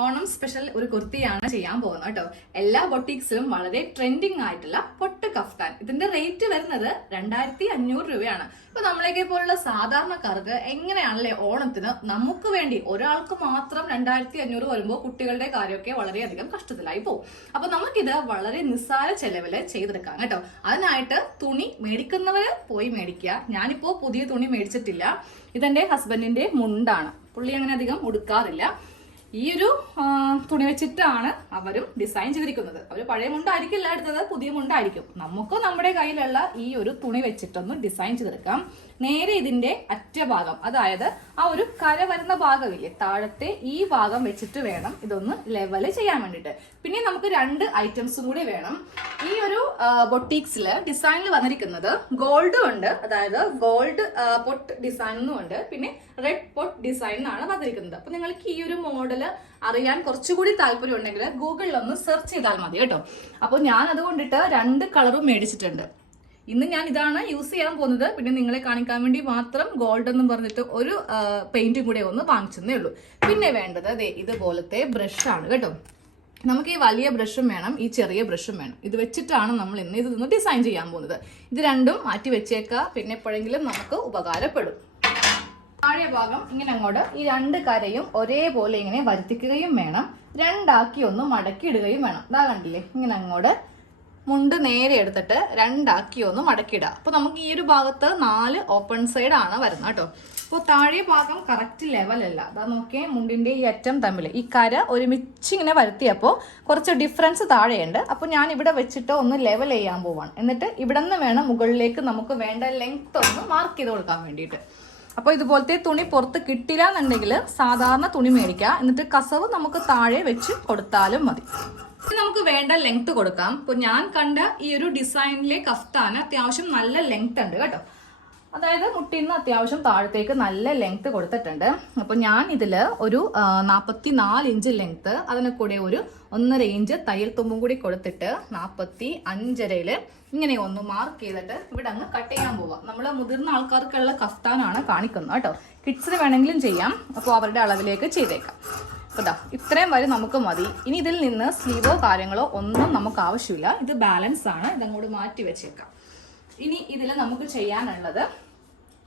Onam special ഒരു കുർത്തിയാണ് ചെയ്യാൻ പോകുന്നത് കേട്ടോ. എല്ലാ ബൊട്ടീക്സിലും വളരെ ട്രെൻഡിങ് ആയിട്ടുള്ള പൊട്ട് കഫ്താൻ. ഇതിന്റെ റേറ്റ് വരുന്നത് 2500 രൂപയാണ്. ഇപ്പൊ നമ്മളെയൊക്കെ പോലുള്ള സാധാരണക്കാർക്ക് എങ്ങനെയാണല്ലേ ഓണത്തിന് നമുക്ക് വേണ്ടി ഒരാൾക്ക് മാത്രം 2500 വരുമ്പോൾ കുട്ടികളുടെ കാര്യമൊക്കെ വളരെയധികം കഷ്ടത്തിലായി പോകും. അപ്പൊ നമുക്കിത് വളരെ നിസ്സാര ചെലവില് ചെയ്തെടുക്കാം കേട്ടോ. അതിനായിട്ട് തുണി മേടിക്കുന്നവര് പോയി മേടിക്കുക. ഞാനിപ്പോ പുതിയ തുണി മേടിച്ചിട്ടില്ല. ഇതെന്റെ ഹസ്ബൻഡിന്റെ മുണ്ടാണ്. പുള്ളി അങ്ങനെ അധികം ഉടുക്കാറില്ല. ഈ ഒരു തുണി വെച്ചിട്ടാണ് അവരും ഡിസൈൻ ചെയ്തിരിക്കുന്നത്. അവർ പഴയ മുണ്ടായിരിക്കില്ല എടുത്തത്, പുതിയ മുണ്ടായിരിക്കും. നമുക്ക് നമ്മുടെ കയ്യിലുള്ള ഈ ഒരു തുണി വെച്ചിട്ടൊന്ന് ഡിസൈൻ ചെയ്തെടുക്കാം. നേരെ ഇതിന്റെ അറ്റഭാഗം, അതായത് ആ ഒരു കര വരുന്ന ഭാഗമില്ലേ, താഴത്തെ ഈ ഭാഗം വെച്ചിട്ട് വേണം ഇതൊന്ന് ലെവല് ചെയ്യാൻ വേണ്ടിയിട്ട്. പിന്നെ നമുക്ക് 2 ഐറ്റംസും കൂടി വേണം. ഈ ഒരു ബൊട്ടീക്സില് ഡിസൈനിൽ വന്നിരിക്കുന്നത് ഗോൾഡും ഉണ്ട്, അതായത് ഗോൾഡ് പൊട്ട് ഡിസൈനും ഉണ്ട്, പിന്നെ റെഡ് പൊട്ട് ഡിസൈനാണ് വന്നിരിക്കുന്നത്. അപ്പൊ നിങ്ങൾക്ക് ഈ ഒരു മോഡല് അറിയാൻ കുറച്ചുകൂടി താല്പര്യം ഉണ്ടെങ്കിൽ ഗൂഗിളിൽ ഒന്ന് സെർച്ച് ചെയ്താൽ മതി കേട്ടോ. അപ്പോൾ ഞാൻ അതുകൊണ്ടിട്ട് 2 കളറും മേടിച്ചിട്ടുണ്ട്. ഇന്ന് ഞാൻ ഇതാണ് യൂസ് ചെയ്യാൻ പോകുന്നത്. പിന്നെ നിങ്ങളെ കാണിക്കാൻ വേണ്ടി മാത്രം ഗോൾഡ് എന്നും പറഞ്ഞിട്ട് ഒരു പെയിന്റും കൂടെ ഒന്ന് വാങ്ങിച്ചതേ ഉള്ളൂ. പിന്നെ വേണ്ടത് ഇതുപോലത്തെ ബ്രഷാണ് കേട്ടോ. നമുക്ക് ഈ വലിയ ബ്രഷും വേണം, ഈ ചെറിയ ബ്രഷും വേണം. ഇത് വെച്ചിട്ടാണ് നമ്മൾ ഇന്ന് ഇതൊന്ന് ഡിസൈൻ ചെയ്യാൻ പോകുന്നത്. ഇത് രണ്ടും മാറ്റി വെച്ചേക്കുക, പിന്നെ എപ്പോഴെങ്കിലും നമുക്ക് ഉപകാരപ്പെടും. താഴെ ഭാഗം ഇങ്ങനെ അങ്ങോട്ട് ഈ 2 കരയും ഒരേപോലെ ഇങ്ങനെ വരുത്തിക്കുകയും വേണം. 2 ആക്കി ഒന്ന് മടക്കി ഇടുകയും വേണം. ഇതാ കണ്ടില്ലേ, ഇങ്ങനെ അങ്ങോട്ട് മുണ്ട് നേരെ എടുത്തിട്ട് 2 ആക്കി ഒന്ന് മടക്കിയിടുക. അപ്പൊ നമുക്ക് ഈ ഒരു ഭാഗത്ത് 4 ഓപ്പൺ സൈഡ് ആണ് വരുന്നത് കേട്ടോ. അപ്പോൾ താഴെ ഭാഗം കറക്റ്റ് ലെവലല്ല. അതാ നോക്കിയേ, മുണ്ടിന്റെ ഈ അറ്റം തമ്മിൽ ഈ കര ഒരുമിച്ച് ഇങ്ങനെ വരുത്തിയപ്പോൾ കുറച്ച് ഡിഫറൻസ് താഴെയുണ്ട്. അപ്പോൾ ഞാൻ ഇവിടെ വെച്ചിട്ട് ഒന്ന് ലെവൽ ചെയ്യാൻ പോവാണ്. എന്നിട്ട് ഇവിടെ നിന്ന് വേണം മുകളിലേക്ക് നമുക്ക് വേണ്ട ലെങ്ത് ഒന്ന് മാർക്ക് ചെയ്ത് കൊടുക്കാൻ വേണ്ടിയിട്ട്. അപ്പോൾ ഇതുപോലത്തെ തുണി പുറത്ത് കിട്ടില്ല എന്നുണ്ടെങ്കിൽ സാധാരണ തുണി മേടിക്കുക. എന്നിട്ട് കസവ് നമുക്ക് താഴെ വെച്ച് കൊടുത്താലും മതി. നമുക്ക് വേണ്ട ലെങ്ത് കൊടുക്കാം. ഇപ്പൊ ഞാൻ കണ്ട ഈ ഒരു ഡിസൈനിലെ കഫ്താന് അത്യാവശ്യം നല്ല ലെങ്ത് ഉണ്ട് കേട്ടോ. അതായത് മുട്ടിന്ന് അത്യാവശ്യം താഴത്തേക്ക് നല്ല ലെങ്ത് കൊടുത്തിട്ടുണ്ട്. അപ്പൊ ഞാൻ ഇതില് ഒരു 44 ഇഞ്ച് ലെങ്ത്, അതിനെ കൂടെ ഒരു 1.5 ഇഞ്ച് തയ്യൽ തുമ്പും കൂടി കൊടുത്തിട്ട് 45.5 ഇങ്ങനെ ഒന്ന് മാർക്ക് ചെയ്തിട്ട് ഇവിടെ അങ്ങ് കട്ട് ചെയ്യാൻ പോവാം. നമ്മള് മുതിർന്ന ആൾക്കാർക്കുള്ള കഫ്താനാണ് കാണിക്കുന്നത് കേട്ടോ. കിഡ്സിന് വേണമെങ്കിലും ചെയ്യാം. അപ്പോൾ അവരുടെ അളവിലേക്ക് ചെയ്തേക്കാം. അതാ ഇത്രയും വരെ നമുക്ക് മതി. ഇനി ഇതിൽ നിന്ന് സ്ലീവോ കാര്യങ്ങളോ ഒന്നും നമുക്ക് ആവശ്യമില്ല. ഇത് ബാലൻസ് ആണ്. ഇതങ്ങോട്ട് മാറ്റി വെച്ചേക്കാം. ഇനി ഇതിൽ നമുക്ക് ചെയ്യാനുള്ളത്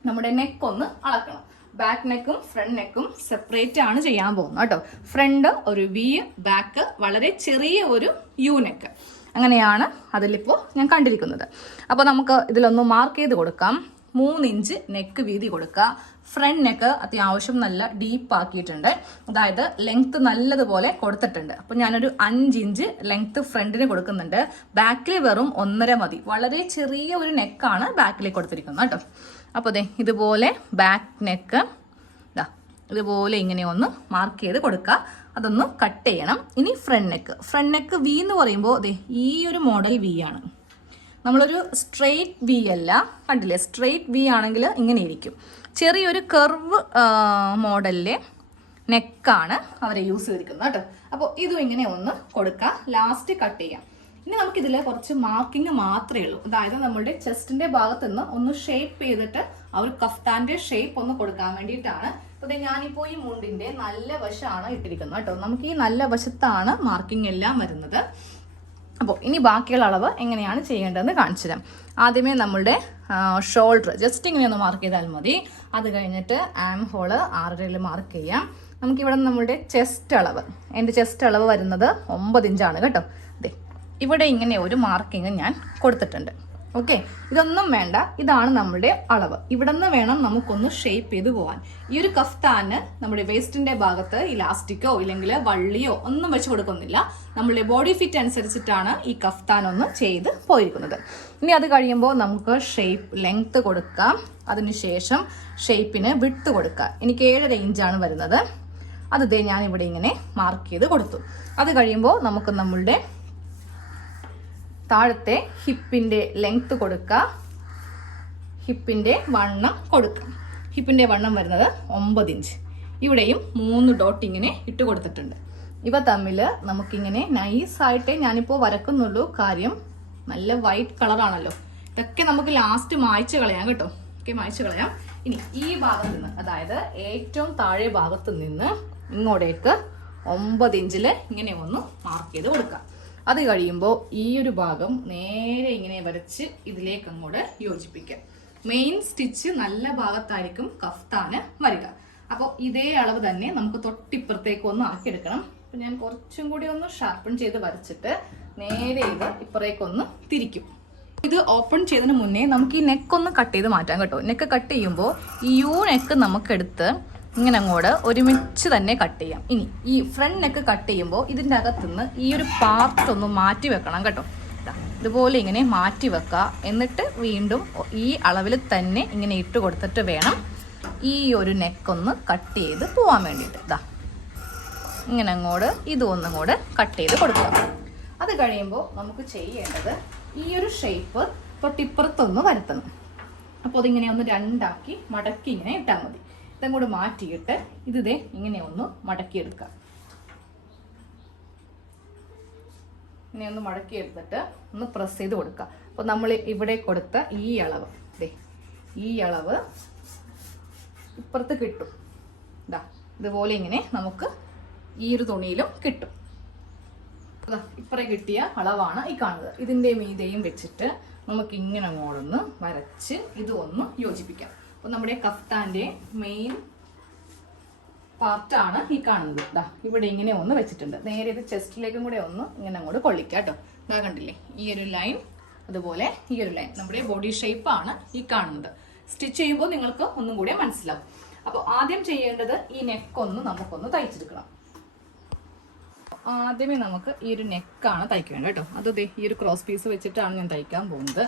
നമ്മുടെ നെക്ക് ഒന്ന് അളക്കണം. ബാക്ക് നെക്കും ഫ്രണ്ട് നെക്കും സെപ്പറേറ്റ് ആണ് ചെയ്യാൻ പോകുന്നത് കേട്ടോ. ഫ്രണ്ട് ഒരു വി, ബാക്ക് വളരെ ചെറിയ ഒരു യു നെക്ക്. അങ്ങനെയാണ് അതിലിപ്പോൾ ഞാൻ കണ്ടിരിക്കുന്നത്. അപ്പോൾ നമുക്ക് ഇതിലൊന്ന് മാർക്ക് ചെയ്ത് കൊടുക്കാം. 3 ഇഞ്ച് നെക്ക് വീതി കൊടുക്കുക. ഫ്രണ്ട് നെക്ക് അത്യാവശ്യം നല്ല ഡീപ്പ് ആക്കിയിട്ടുണ്ട്, അതായത് ലെങ്ത് നല്ലതുപോലെ കൊടുത്തിട്ടുണ്ട്. അപ്പോൾ ഞാനൊരു 5 ഇഞ്ച് ലെങ്ത് ഫ്രണ്ടിന് കൊടുക്കുന്നുണ്ട്. ബാക്കിൽ വെറും 1.5 മതി. വളരെ ചെറിയ ഒരു നെക്കാണ് ബാക്കിൽ കൊടുത്തിരിക്കുന്നത് കേട്ടോ. അപ്പോൾ ഇതുപോലെ ബാക്ക് നെക്ക് ഇതുപോലെ ഇങ്ങനെ ഒന്ന് മാർക്ക് ചെയ്ത് കൊടുക്കുക. അതൊന്ന് കട്ട് ചെയ്യണം. ഇനി ഫ്രണ്ട് നെക്ക് വി എന്ന് പറയുമ്പോൾ ഈ ഒരു മോഡൽ വി ആണ്. നമ്മളൊരു സ്ട്രെയിറ്റ് വി അല്ല, കണ്ടില്ലേ, സ്ട്രെയിറ്റ് വി ആണെങ്കിൽ ഇങ്ങനെ ഇരിക്കും. ചെറിയൊരു കർവ് മോഡലിലെ നെക്കാണ് അവരെ യൂസ് ചെയ്തിരിക്കുന്നത് കേട്ടോ. അപ്പോൾ ഇതും ഇങ്ങനെ ഒന്ന് കൊടുക്കുക. ലാസ്റ്റ് കട്ട് ചെയ്യാം. ഇനി നമുക്കിതിൽ കുറച്ച് മാർക്കിങ് മാത്രമേ ഉള്ളൂ. അതായത് നമ്മളുടെ ചെസ്റ്റിന്റെ ഭാഗത്ത് നിന്ന് ഒന്ന് ഷേപ്പ് ചെയ്തിട്ട് ആ ഒരു കഫ്താന്റെ ഷേപ്പ് ഒന്ന് കൊടുക്കാൻ വേണ്ടിയിട്ടാണ്. അപ്പോൾ ഞാനിപ്പോൾ ഈ മുണ്ടിന്റെ നല്ല വശമാണ് ഇട്ടിരിക്കുന്നത് കേട്ടോ. നമുക്ക് ഈ നല്ല വശത്താണ് മാർക്കിംഗ് എല്ലാം വരുന്നത്. അപ്പോൾ ഇനി ബാക്കിയുള്ള അളവ് എങ്ങനെയാണ് ചെയ്യേണ്ടതെന്ന് കാണിച്ചു തരാം. ആദ്യമേ നമ്മളുടെ ഷോൾഡർ ജസ്റ്റ് ഇങ്ങനെ ഒന്ന് മാർക്ക് ചെയ്താൽ മതി. അത് കഴിഞ്ഞിട്ട് ആം ഹോള് 6.5 മാർക്ക് ചെയ്യാം. നമുക്കിവിടെ നമ്മളുടെ ചെസ്റ്റ് അളവ്, എൻ്റെ ചെസ്റ്റ് അളവ് വരുന്നത് 9 ഇഞ്ചാണ് കേട്ടോ. ഇവിടെ ഇങ്ങനെ ഒരു മാർക്കിങ് ഞാൻ കൊടുത്തിട്ടുണ്ട്. ഓക്കെ, ഇതൊന്നും വേണ്ട, ഇതാണ് നമ്മുടെ അളവ്. ഇവിടെ നിന്ന് വേണം നമുക്കൊന്ന് ഷേപ്പ് ചെയ്ത് പോകാൻ. ഈ ഒരു കഫ്താന് നമ്മുടെ വേസ്റ്റിന്റെ ഭാഗത്ത് ഇലാസ്റ്റിക്കോ ഇല്ലെങ്കിൽ വള്ളിയോ ഒന്നും വെച്ച് കൊടുക്കുന്നില്ല. നമ്മളുടെ ബോഡി ഫിറ്റ് അനുസരിച്ചിട്ടാണ് ഈ കഫ്താൻ ഒന്ന് ചെയ്ത് പോയിരിക്കുന്നത്. ഇനി അത് കഴിയുമ്പോൾ നമുക്ക് ഷേപ്പ് ലെങ്ത് കൊടുക്കാം. അതിനുശേഷം ഷേപ്പിന് വിട്ട് കൊടുക്കാം. എനിക്ക് 7.5 ഇഞ്ചാണ് വരുന്നത്. അത് ഞാൻ ഇവിടെ ഇങ്ങനെ മാർക്ക് ചെയ്ത് കൊടുത്തു. അത് കഴിയുമ്പോൾ നമുക്ക് നമ്മളുടെ താഴത്തെ ഹിപ്പിന്റെ ലെങ്ത് കൊടുക്കുക. ഹിപ്പിന്റെ വണ്ണം കൊടുക്കുക. ഹിപ്പിന്റെ വണ്ണം വരുന്നത് 9 ഇഞ്ച്. ഇവിടെയും 3 ഡോട്ട് ഇങ്ങനെ ഇട്ട് കൊടുത്തിട്ടുണ്ട്. ഇവ തമ്മിൽ നമുക്കിങ്ങനെ നൈസായിട്ടേ ഞാനിപ്പോൾ വരക്കുന്നുള്ളൂ. കാര്യം നല്ല വൈറ്റ് കളറാണല്ലോ. ഇതൊക്കെ നമുക്ക് ലാസ്റ്റ് മായ്ച്ച് കളയാം കേട്ടോ. ഓക്കെ, മായ്ച്ച് കളയാം. ഇനി ഈ ഭാഗത്ത് നിന്ന്, അതായത് ഏറ്റവും താഴെ ഭാഗത്ത് നിന്ന് ഇങ്ങോട്ടേക്ക് 9 ഇഞ്ചിൽ ഇങ്ങനെ ഒന്ന് മാർക്ക് ചെയ്ത് കൊടുക്കാം. അത് കഴിയുമ്പോൾ ഈ ഒരു ഭാഗം നേരെ ഇങ്ങനെ വരച്ച് ഇതിലേക്ക് അങ്ങോട്ട് യോജിപ്പിക്കാം. മെയിൻ സ്റ്റിച്ച് നല്ല ഭാഗത്തായിരിക്കും കഫ്താന് വരിക. അപ്പോൾ ഇതേ അളവ് തന്നെ നമുക്ക് തൊട്ടിപ്പുറത്തേക്ക് ഒന്ന് ആക്കിയെടുക്കണം. അപ്പം ഞാൻ കുറച്ചും കൂടി ഒന്ന് ഷാർപ്പൺ ചെയ്ത് വരച്ചിട്ട് നേരെ ഇത് ഇപ്പുറത്തേക്കൊന്ന് തിരിക്കും. ഇത് ഓപ്പൺ ചെയ്തതിന് മുന്നേ നമുക്ക് ഈ നെക്ക് ഒന്ന് കട്ട് ചെയ്ത് മാറ്റാം കേട്ടോ. നെക്ക് കട്ട് ചെയ്യുമ്പോൾ ഈ യു നെക്ക് നമുക്കെടുത്ത് ഇങ്ങനെ അങ്ങോട്ട് ഒരുമിച്ച് തന്നെ കട്ട് ചെയ്യാം. ഇനി ഈ ഫ്രണ്ട് നെക്ക് കട്ട് ചെയ്യുമ്പോൾ ഇതിൻ്റെ അകത്തുനിന്ന് ഈ ഒരു പാർട്ട് ഒന്ന് മാറ്റി വെക്കണം കേട്ടോ. ഇതുപോലെ ഇങ്ങനെ മാറ്റി വെക്കുക. എന്നിട്ട് വീണ്ടും ഈ അളവിൽ തന്നെ ഇങ്ങനെ ഇട്ട് കൊടുത്തിട്ട് വേണം ഈ ഒരു നെക്കൊന്ന് കട്ട് ചെയ്ത് പോകാൻ വേണ്ടിയിട്ട്. ഇതാ ഇങ്ങനെ അങ്ങോട്ട് ഇതൊന്നും കൂടെ കട്ട് ചെയ്ത് കൊടുക്കുക. അത് കഴിയുമ്പോൾ നമുക്ക് ചെയ്യേണ്ടത് ഈ ഒരു ഷേപ്പ് തൊട്ടിപ്പുറത്തൊന്ന് വരുത്തണം. അപ്പോൾ അതിങ്ങനെ ഒന്ന് രണ്ടാക്കി മടക്കി ഇങ്ങനെ ഇട്ടാൽ മതി. ഇതങ്ങോട്ട് മാറ്റിയിട്ട് ഇതേ ഇങ്ങനെ ഒന്ന് മടക്കിയെടുക്കുക. ഇങ്ങനെ ഒന്ന് മടക്കിയെടുത്തിട്ട് ഒന്ന് പ്രസ് ചെയ്ത് കൊടുക്കുക. അപ്പോൾ നമ്മൾ ഇവിടെ കൊടുത്ത ഈ അളവ് ഈ അളവ് ഇപ്പുറത്ത് കിട്ടും. ഇതുപോലെ ഇങ്ങനെ നമുക്ക് ഈ ഒരു തുണിയിലും കിട്ടും. ഇപ്പറേ കിട്ടിയ അളവാണ് ഈ കാണുന്നത്. ഇതിൻ്റെ മീതെയും വെച്ചിട്ട് നമുക്ക് ഇങ്ങനെ അങ്ങോട്ടൊന്ന് വരച്ച് ഇത് ഒന്ന് യോജിപ്പിക്കാം. അപ്പോൾ നമ്മുടെ കഫ്താൻ്റെ മെയിൻ പാർട്ടാണ് ഈ കാണുന്നത്. ഇവിടെ ഇങ്ങനെ ഒന്ന് വെച്ചിട്ടുണ്ട്. നേരെ ഇത് ചെസ്റ്റിലേക്കും കൂടെ ഒന്ന് ഇങ്ങനെ അങ്ങോട്ട് കൊള്ളിക്കാം കേട്ടോ. ഇതാ കണ്ടില്ലേ, ഈ ഒരു ലൈൻ അതുപോലെ ഈ ഒരു ലൈൻ നമ്മുടെ ബോഡി ഷേപ്പാണ് ഈ കാണുന്നത്. സ്റ്റിച്ച് ചെയ്യുമ്പോൾ നിങ്ങൾക്ക് ഒന്നും കൂടെ മനസ്സിലാവും. അപ്പോൾ ആദ്യം ചെയ്യേണ്ടത് ഈ നെക്കൊന്ന് നമുക്കൊന്ന് തയ്ച്ചെടുക്കണം. ആദ്യമേ നമുക്ക് ഈ ഒരു നെക്കാണ് തയ്ക്കേണ്ടത് കേട്ടോ. അത് ഈ ഒരു ക്രോസ് പീസ് വെച്ചിട്ടാണ് ഞാൻ തയ്ക്കാൻ പോകുന്നത്.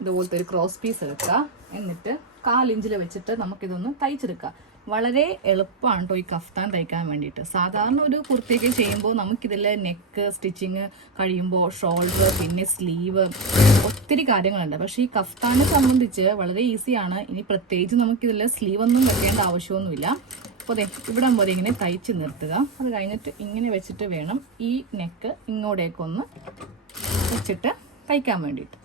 ഇതുപോലത്തെ ഒരു ക്രോസ് പീസ് എടുക്കുക. എന്നിട്ട് 1/4 ഇഞ്ചിൽ വെച്ചിട്ട് നമുക്കിതൊന്ന് തയ്ച്ചെടുക്കാം. വളരെ എളുപ്പമാണ് കേട്ടോ ഈ കഫ്താൻ തയ്ക്കാൻ വേണ്ടിയിട്ട്. സാധാരണ ഒരു കുർത്തിയൊക്കെ ചെയ്യുമ്പോൾ നമുക്കിതിൽ നെക്ക് സ്റ്റിച്ചിങ് കഴിയുമ്പോൾ ഷോൾഡർ പിന്നെ സ്ലീവ് ഒത്തിരി കാര്യങ്ങളുണ്ട്. പക്ഷേ ഈ കഫ്താനെ സംബന്ധിച്ച് വളരെ ഈസിയാണ്. ഇനി പ്രത്യേകിച്ച് നമുക്കിതിൽ സ്ലീവ് ഒന്നും വെക്കേണ്ട ആവശ്യമൊന്നുമില്ല. അപ്പോൾ ഇവിടെ പോലെ ഇങ്ങനെ തയ്ച്ച് നിർത്തുക. അത് കഴിഞ്ഞിട്ട് ഇങ്ങനെ വെച്ചിട്ട് വേണം ഈ നെക്ക് ഇങ്ങോട്ടേക്കൊന്ന് വെച്ചിട്ട് തയ്ക്കാൻ വേണ്ടിയിട്ട്.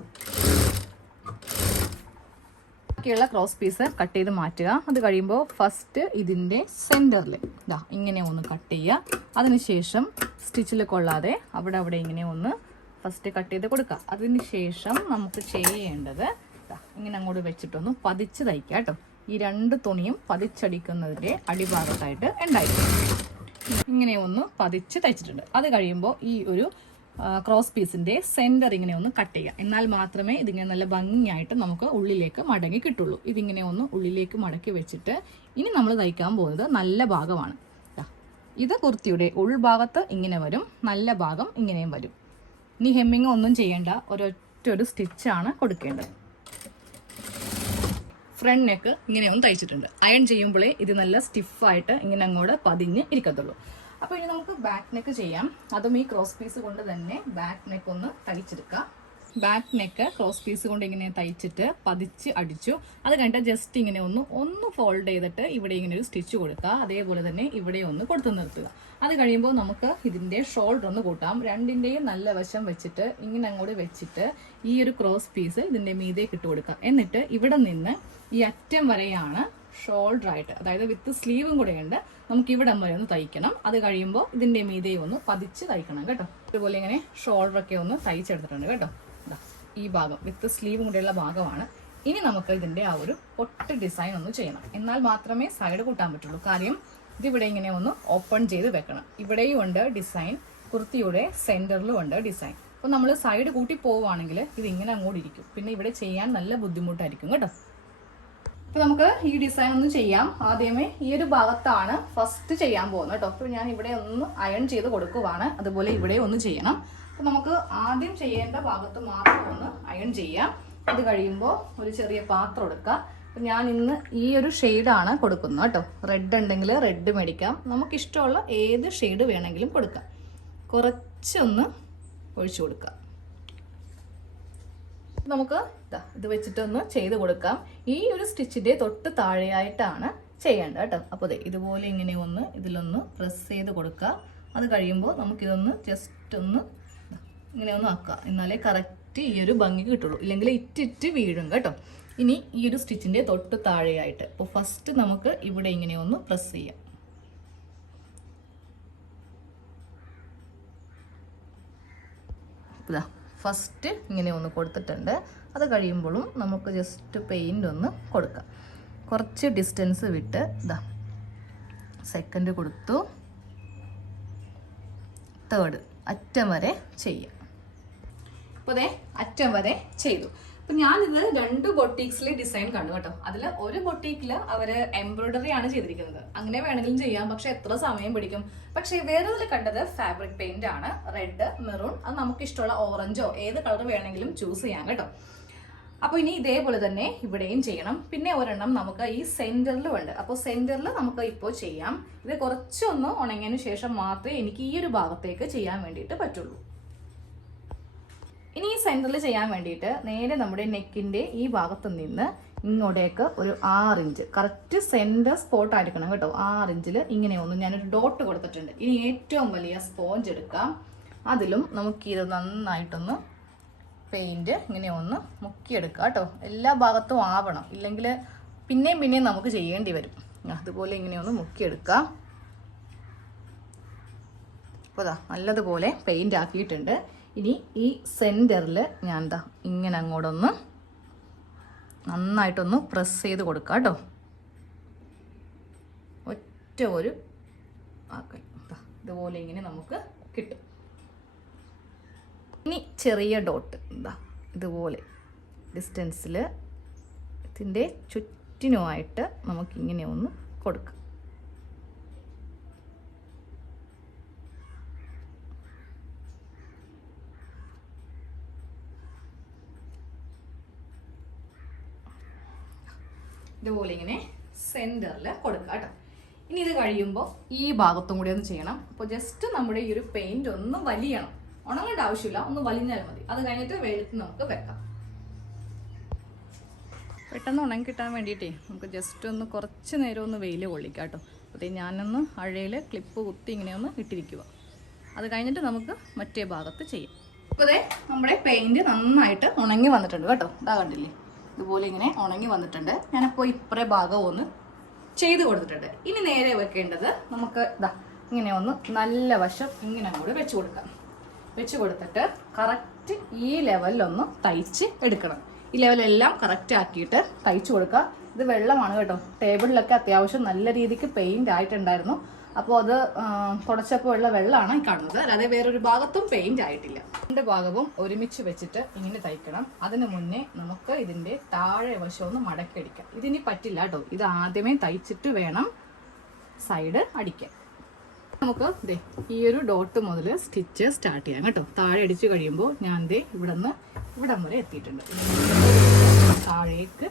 ബാക്കിയുള്ള ക്രോസ് പീസ് കട്ട് ചെയ്ത് മാറ്റുക. അത് കഴിയുമ്പോൾ ഫസ്റ്റ് ഇതിൻ്റെ സെൻറ്ററിൽ ഇങ്ങനെ ഒന്ന് കട്ട് ചെയ്യുക. അതിനുശേഷം സ്റ്റിച്ചിൽ കൊള്ളാതെ അവിടെ ഇങ്ങനെ ഒന്ന് ഫസ്റ്റ് കട്ട് ചെയ്ത് കൊടുക്കുക. അതിനുശേഷം നമുക്ക് ചെയ്യേണ്ടത് ഇങ്ങനെ അങ്ങോട്ട് വെച്ചിട്ടൊന്ന് പതിച്ച് തയ്ക്കുക കേട്ടോ. ഈ 2 തുണിയും പതിച്ചടിക്കുന്നതിൻ്റെ അടിഭാഗത്തായിട്ട് ഉണ്ടായിരിക്കും. ഇങ്ങനെ ഒന്ന് പതിച്ച് തയ്ച്ചിട്ടുണ്ട്. അത് കഴിയുമ്പോൾ ഈ ഒരു ക്രോസ് പീസിൻ്റെ സെൻറ്റർ ഇങ്ങനെ ഒന്ന് കട്ട് ചെയ്യുക. എന്നാൽ മാത്രമേ ഇതിങ്ങനെ നല്ല ഭംഗിയായിട്ട് നമുക്ക് ഉള്ളിലേക്ക് മടങ്ങി കിട്ടുള്ളൂ. ഇതിങ്ങനെ ഒന്ന് ഉള്ളിലേക്ക് മടക്കി വെച്ചിട്ട് ഇനി നമ്മൾ തയ്ക്കാൻ പോകുന്നത് നല്ല ഭാഗമാണ്. ഇത് കുർത്തിയുടെ ഉൾഭാഗത്ത് ഇങ്ങനെ വരും, നല്ല ഭാഗം ഇങ്ങനെയും വരും. ഇനി ഹെമ്മിങ് ഒന്നും ചെയ്യേണ്ട, ഒരു സ്റ്റിച്ചാണ് കൊടുക്കേണ്ടത്. ഫ്രണ്ട് നെക്ക് ഇങ്ങനെ ഒന്ന് തയ്ച്ചിട്ടുണ്ട്. അയൺ ചെയ്യുമ്പോഴേ ഇത് നല്ല സ്റ്റിഫായിട്ട് ഇങ്ങനെ അങ്ങോട്ട് പതിഞ്ഞ് ഇരിക്കത്തുള്ളൂ. അപ്പോൾ ഇനി നമുക്ക് ബാക്ക് നെക്ക് ചെയ്യാം. അതും ഈ ക്രോസ് പീസ് കൊണ്ട് തന്നെ ബാക്ക് നെക്ക് ഒന്ന് തയ്ച്ചെടുക്കാം. ബാക്ക് നെക്ക് ക്രോസ് പീസ് കൊണ്ട് ഇങ്ങനെ തയ്ച്ചിട്ട് പതിച്ച് അടിച്ചു. അത് കഴിഞ്ഞിട്ട് ജസ്റ്റ് ഇങ്ങനെ ഒന്ന് ഫോൾഡ് ചെയ്തിട്ട് ഇവിടെ ഇങ്ങനെ ഒരു സ്റ്റിച്ച് കൊടുക്കുക. അതേപോലെ തന്നെ ഇവിടെ ഒന്ന് കൊടുത്തു നിർത്തുക. അത് കഴിയുമ്പോൾ നമുക്ക് ഇതിൻ്റെ ഷോൾഡർ ഒന്ന് കൂട്ടാം. രണ്ടിൻ്റെയും നല്ല വശം വെച്ചിട്ട് ഇങ്ങനെ അങ്ങോട്ട് വെച്ചിട്ട് ഈ ഒരു ക്രോസ് പീസ് ഇതിൻ്റെ മീതേക്ക് ഇട്ട് കൊടുക്കുക. എന്നിട്ട് ഇവിടെ നിന്ന് ഈ അറ്റം വരെയാണ് ഷോൾഡർ ആയിട്ട്, അതായത് വിത്ത് സ്ലീവും കൂടെ ഉണ്ട്, നമുക്ക് ഇവിടെ വരെ ഒന്ന് തയ്ക്കണം. അത് കഴിയുമ്പോൾ ഇതിൻ്റെ മീതെ ഒന്ന് പതിച്ച് തയ്ക്കണം കേട്ടോ. അതുപോലെ ഇങ്ങനെ ഷോൾഡറൊക്കെ ഒന്ന് തയ്ച്ചെടുത്തിട്ടുണ്ട് കേട്ടോ. ഈ ഭാഗം വിത്ത് സ്ലീവും കൂടെയുള്ള ഭാഗമാണ്. ഇനി നമുക്ക് ഇതിൻ്റെ ആ ഒരു പൊട്ട് ഡിസൈൻ ഒന്ന് ചെയ്യണം. എന്നാൽ മാത്രമേ സൈഡ് കൂട്ടാൻ പറ്റുള്ളൂ. കാര്യം ഇതിവിടെ ഇങ്ങനെ ഒന്ന് ഓപ്പൺ ചെയ്ത് വെക്കണം. ഇവിടെയും ഉണ്ട് ഡിസൈൻ, കുർത്തിയുടെ സെൻറ്ററിലും ഉണ്ട് ഡിസൈൻ. അപ്പോൾ നമ്മൾ സൈഡ് കൂട്ടി പോവുകയാണെങ്കിൽ ഇതിങ്ങനെ അങ്ങോട്ട് ഇരിക്കും. പിന്നെ ഇവിടെ ചെയ്യാൻ നല്ല ബുദ്ധിമുട്ടായിരിക്കും കേട്ടോ. അപ്പോൾ നമുക്ക് ഈ ഡിസൈൻ ഒന്ന് ചെയ്യാം. ആദ്യമേ ഈ ഒരു ഭാഗത്താണ് ഫസ്റ്റ് ചെയ്യാൻ പോകുന്നത് കേട്ടോ. അപ്പോൾ ഞാൻ ഇവിടെ ഒന്ന് അയൺ ചെയ്ത് കൊടുക്കുവാണ്. അതുപോലെ ഇവിടെ ഒന്ന് ചെയ്യണം. അപ്പോൾ നമുക്ക് ആദ്യം ചെയ്യേണ്ട ഭാഗത്ത് മാത്രം ഒന്ന് അയൺ ചെയ്യാം. അത് കഴിയുമ്പോൾ ഒരു ചെറിയ പാത്രം എടുക്കുക. അപ്പം ഞാൻ ഇന്ന് ഈ ഒരു ഷെയ്ഡാണ് കൊടുക്കുന്നത് കേട്ടോ. റെഡ് ഉണ്ടെങ്കിൽ റെഡ് മേടിക്കാം. നമുക്കിഷ്ടമുള്ള ഏത് ഷെയ്ഡ് വേണമെങ്കിലും കൊടുക്കാം. കുറച്ചൊന്ന് ഒഴിച്ചു കൊടുക്കാം. നമുക്ക് ഇത് വെച്ചിട്ടൊന്ന് ചെയ്ത് കൊടുക്കാം. ഈ ഒരു സ്റ്റിച്ചിൻ്റെ തൊട്ട് താഴെയായിട്ടാണ് ചെയ്യേണ്ടത് കേട്ടോ. അപ്പോൾ ഇതുപോലെ ഇങ്ങനെ ഒന്ന് ഇതിലൊന്ന് പ്രസ് ചെയ്ത് കൊടുക്കുക. അത് കഴിയുമ്പോൾ നമുക്കിതൊന്ന് ജസ്റ്റ് ഒന്ന് ഇങ്ങനെ ഒന്ന് ആക്കുക. എന്നാലേ കറക്റ്റ് ഈ ഒരു ഭംഗി കിട്ടുള്ളൂ. ഇല്ലെങ്കിൽ ഇറ്റിറ്റ് വീഴും കേട്ടോ. ഇനി ഈ ഒരു സ്റ്റിച്ചിൻ്റെ തൊട്ട് താഴെയായിട്ട് അപ്പോൾ ഫസ്റ്റ് നമുക്ക് ഇവിടെ ഇങ്ങനെ ഒന്ന് പ്രസ് ചെയ്യാം. ഇതാ ഫസ്റ്റ് ഇങ്ങനെ ഒന്ന് കൊടുത്തിട്ടുണ്ട്. അത് കഴിയുമ്പോഴും നമുക്ക് ജസ്റ്റ് പെയിൻ്റ് ഒന്ന് കൊടുക്കാം. കുറച്ച് ഡിസ്റ്റൻസ് വിട്ട് ഇതാ സെക്കൻഡ് കൊടുത്തു, തേർഡ് അറ്റം വരെ ചെയ്യാം. അപ്പോൾ അതെ അറ്റം വരെ ചെയ്തു. അപ്പം ഞാനിത് 2 ബൊട്ടീക്സിലെ ഡിസൈൻ കണ്ടു കേട്ടോ. അതിൽ ഒരു ബൊട്ടീക്കിൽ അവർ എംബ്രോയിഡറി ആണ് ചെയ്തിരിക്കുന്നത്. അങ്ങനെ വേണമെങ്കിലും ചെയ്യാം, പക്ഷെ എത്ര സമയം പിടിക്കും. പക്ഷേ വേറൊരു കണ്ടത് ഫാബ്രിക് പെയിന്റ് ആണ്, റെഡ്, മെറൂൺ, അത് നമുക്ക് ഇഷ്ടമുള്ള ഓറഞ്ചോ ഏത് കളർ വേണമെങ്കിലും ചൂസ് ചെയ്യാം കേട്ടോ. അപ്പോൾ ഇനി ഇതേപോലെ തന്നെ ഇവിടെയും ചെയ്യണം. പിന്നെ ഒരെണ്ണം നമുക്ക് ഈ സെന്ററിലും ഉണ്ട്. അപ്പോൾ സെന്ററിൽ നമുക്ക് ഇപ്പോൾ ചെയ്യാം. ഇത് കുറച്ചൊന്ന് ഉണങ്ങിയതിന് ശേഷം മാത്രമേ എനിക്ക് ഈ ഒരു ഭാഗത്തേക്ക് ചെയ്യാൻ വേണ്ടിയിട്ട് പറ്റുള്ളൂ. ഇനി ഈ സെന്ററിൽ ചെയ്യാൻ വേണ്ടിയിട്ട് നേരെ നമ്മുടെ നെക്കിന്റെ ഈ ഭാഗത്ത് നിന്ന് ഇങ്ങോട്ടേക്ക് ഒരു 6 ഇഞ്ച് കറക്റ്റ് സെന്റർ സ്പോട്ട് ആയിരിക്കണം കേട്ടോ. 6 ഇഞ്ചിൽ ഇങ്ങനെ ഒന്ന് ഞാനൊരു ഡോട്ട് കൊടുത്തിട്ടുണ്ട്. ഇനി ഏറ്റവും വലിയ സ്പോഞ്ച് എടുക്കാം. അതിലും നമുക്കിത് നന്നായിട്ടൊന്ന് പെയിന്റ് ഇങ്ങനെ ഒന്ന് മുക്കിയെടുക്കുക കേട്ടോ. എല്ലാ ഭാഗത്തും ആവണം, ഇല്ലെങ്കിൽ പിന്നെയും നമുക്ക് ചെയ്യേണ്ടി വരും. അതുപോലെ ഇങ്ങനെ ഒന്ന് മുക്കിയെടുക്കാം. അപ്പോൾ ഇതാ നല്ലതുപോലെ പെയിന്റ് ആക്കിയിട്ടുണ്ട്. ഇനി ഈ സെന്ററിൽ ഞാൻ എന്താ ഇങ്ങനെ അങ്ങോട്ടൊന്ന് നന്നായിട്ടൊന്ന് പ്രസ് ചെയ്ത് കൊടുക്കാം കേട്ടോ. ഒറ്റ ഒരു ആക്കൽ ഇതുപോലെ ഇങ്ങനെ നമുക്ക് കിട്ടും. ഇനി ചെറിയ ഡോട്ട് എന്താ ഇതുപോലെ ഡിസ്റ്റൻസിൽ ഇതിൻ്റെ ചുറ്റിനുമായിട്ട് നമുക്കിങ്ങനെ ഒന്ന് കൊടുക്കാം. ഇതുപോലെ ഇങ്ങനെ സെന്ററിൽ കൊടുക്കുക കേട്ടോ. ഇനി ഇത് കഴിയുമ്പോൾ ഈ ഭാഗത്തും കൂടി ഒന്ന് ചെയ്യണം. അപ്പോൾ ജസ്റ്റ് നമ്മുടെ ഈ ഒരു പെയിന്റ് ഒന്ന് വലിയണം. ഉണങ്ങേണ്ട ആവശ്യമില്ല, ഒന്ന് വലിഞ്ഞാൽ മതി. അത് കഴിഞ്ഞിട്ട് വെയിലത്ത് നമുക്ക് വെക്കാം. പെട്ടെന്ന് ഉണങ്ങി കിട്ടാൻ വേണ്ടിയിട്ടേ നമുക്ക് ജസ്റ്റ് ഒന്ന് കുറച്ച് നേരം ഒന്ന് വെയിൽ കൊള്ളിക്കാം കേട്ടോ. അപ്പോൾ ഞാനൊന്ന് അഴയിൽ ക്ലിപ്പ് കുത്തി ഇങ്ങനെ ഒന്ന് ഇട്ടിരിക്കുക. അത് കഴിഞ്ഞിട്ട് നമുക്ക് മറ്റേ ഭാഗത്ത് ചെയ്യാം. അപ്പോൾ അതെ നമ്മുടെ പെയിന്റ് നന്നായിട്ട് ഉണങ്ങി വന്നിട്ടുണ്ട് കേട്ടോ. ഇതാ കണ്ടില്ലേ, ഇതുപോലെ ഇങ്ങനെ ഉണങ്ങി വന്നിട്ടുണ്ട്. ഞാനപ്പോൾ ഇപ്പറേ ഭാഗം ഒന്ന് ചെയ്ത് കൊടുത്തിട്ടുണ്ട്. ഇനി നേരെ വെക്കേണ്ടത് നമുക്ക് ഇതാ ഇങ്ങനെ ഒന്ന് നല്ല വശം ഇങ്ങനെ അങ്ങോട്ട് വെച്ച് കൊടുക്കാം. വെച്ച് കൊടുത്തിട്ട് കറക്റ്റ് ഈ ലെവലിലൊന്ന് തയ്ച്ച് എടുക്കണം. ഈ ലെവലെല്ലാം കറക്റ്റ് ആക്കിയിട്ട് തയ്ച്ചു കൊടുക്കുക. ഇത് വെള്ളമാണ് കേട്ടോ. ടേബിളിലൊക്കെ അത്യാവശ്യം നല്ല രീതിക്ക് പെയിന്റ് ആയിട്ടുണ്ടായിരുന്നു. അപ്പോൾ അത് തുടച്ചപ്പോൾ ഉള്ള വെള്ളമാണ് ഈ കാണുന്നത്, അല്ലാതെ വേറൊരു ഭാഗത്തും പെയിന്റ് ആയിട്ടില്ല. 2 ഭാഗവും ഒരുമിച്ച് വെച്ചിട്ട് ഇങ്ങനെ തയ്ക്കണം. അതിന് മുന്നേ നമുക്ക് ഇതിന്റെ താഴെ വശം ഒന്ന് മടക്കിയടിക്കാം. ഇതിനി പറ്റില്ല കേട്ടോ, ഇത് ആദ്യമേ തയ്ച്ചിട്ട് വേണം സൈഡ് അടിക്കാൻ. നമുക്ക് ദേ ഈ ഒരു ഡോട്ട് മുതൽ സ്റ്റിച്ച് സ്റ്റാർട്ട് ചെയ്യാം കേട്ടോ. താഴെ അടിച്ച് കഴിയുമ്പോൾ ഞാൻ ദേ ഇവിടം വരെ എത്തിയിട്ടുണ്ട്. താഴേക്ക്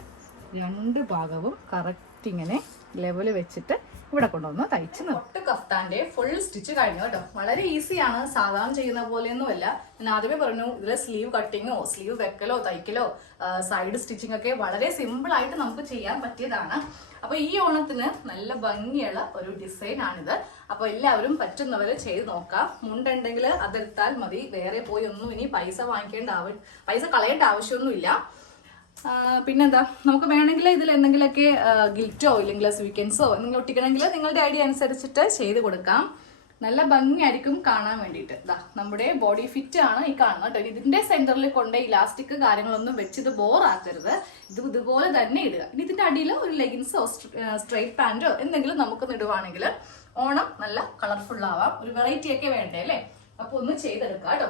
2 ഭാഗവും കറക്റ്റ് ഇങ്ങനെ ലെവൽ വെച്ചിട്ട് ഇവിടെ കൊണ്ടുവന്ന് തയ്ച്ച് പൊട്ട് കഫ്താന്റെ ഫുൾ സ്റ്റിച്ച് കഴിഞ്ഞു കേട്ടോ. വളരെ ഈസിയാണ്, സാധാരണ ചെയ്യുന്ന പോലെയൊന്നുമല്ല. ഞാൻ ആദ്യമേ പറഞ്ഞു ഇതിൽ സ്ലീവ് കട്ടിങ്ങോ സ്ലീവ് വെക്കലോ തയ്ക്കലോ സൈഡ് സ്റ്റിച്ചിങ് ഒക്കെ വളരെ സിമ്പിൾ ആയിട്ട് നമുക്ക് ചെയ്യാൻ പറ്റിയതാണ്. അപ്പൊ ഈ ഓണത്തിന് നല്ല ഭംഗിയുള്ള ഒരു ഡിസൈൻ ആണിത്. അപ്പൊ എല്ലാവരും പറ്റുന്നവര് ചെയ്ത് നോക്കാം. മുണ്ടുണ്ടെങ്കിൽ അതെടുത്താൽ മതി, വേറെ പോയി ഒന്നും ഇനി പൈസ കളയേണ്ട ആവശ്യമൊന്നുമില്ല. പിന്നെന്താ, നമുക്ക് വേണമെങ്കിൽ ഇതിൽ എന്തെങ്കിലുമൊക്കെ ഗിൽറ്റോ ഇല്ലെങ്കിൽ സ്വീക്കൻസോ എന്തെങ്കിലും ഒട്ടിക്കണമെങ്കിൽ നിങ്ങളുടെ ഐഡിയ അനുസരിച്ചിട്ട് ചെയ്ത് കൊടുക്കാം. നല്ല ഭംഗിയായിരിക്കും കാണാൻ വേണ്ടിയിട്ട്. ഇതാ നമ്മുടെ ബോഡി ഫിറ്റ് ആണ് ഈ കാണുന്നത് കേട്ടോ. ഇതിന്റെ സെന്ററിൽ കൊണ്ട് ഇലാസ്റ്റിക് കാര്യങ്ങളൊന്നും വെച്ചിത് ബോറാക്കരുത്. ഇതുപോലെ തന്നെ ഇടുക. ഇനി ഇതിന്റെ അടിയിൽ ഒരു ലെഗിൻസോ സ്ട്രൈറ്റ് പാന്റോ എന്തെങ്കിലും നമുക്ക് ഇടുവാണെങ്കിൽ ഓണം നല്ല കളർഫുൾ ആവാം. ഒരു വെറൈറ്റി ഒക്കെ വേണ്ടേ അല്ലേ? അപ്പൊ ഒന്ന് ചെയ്തെടുക്കാം കേട്ടോ.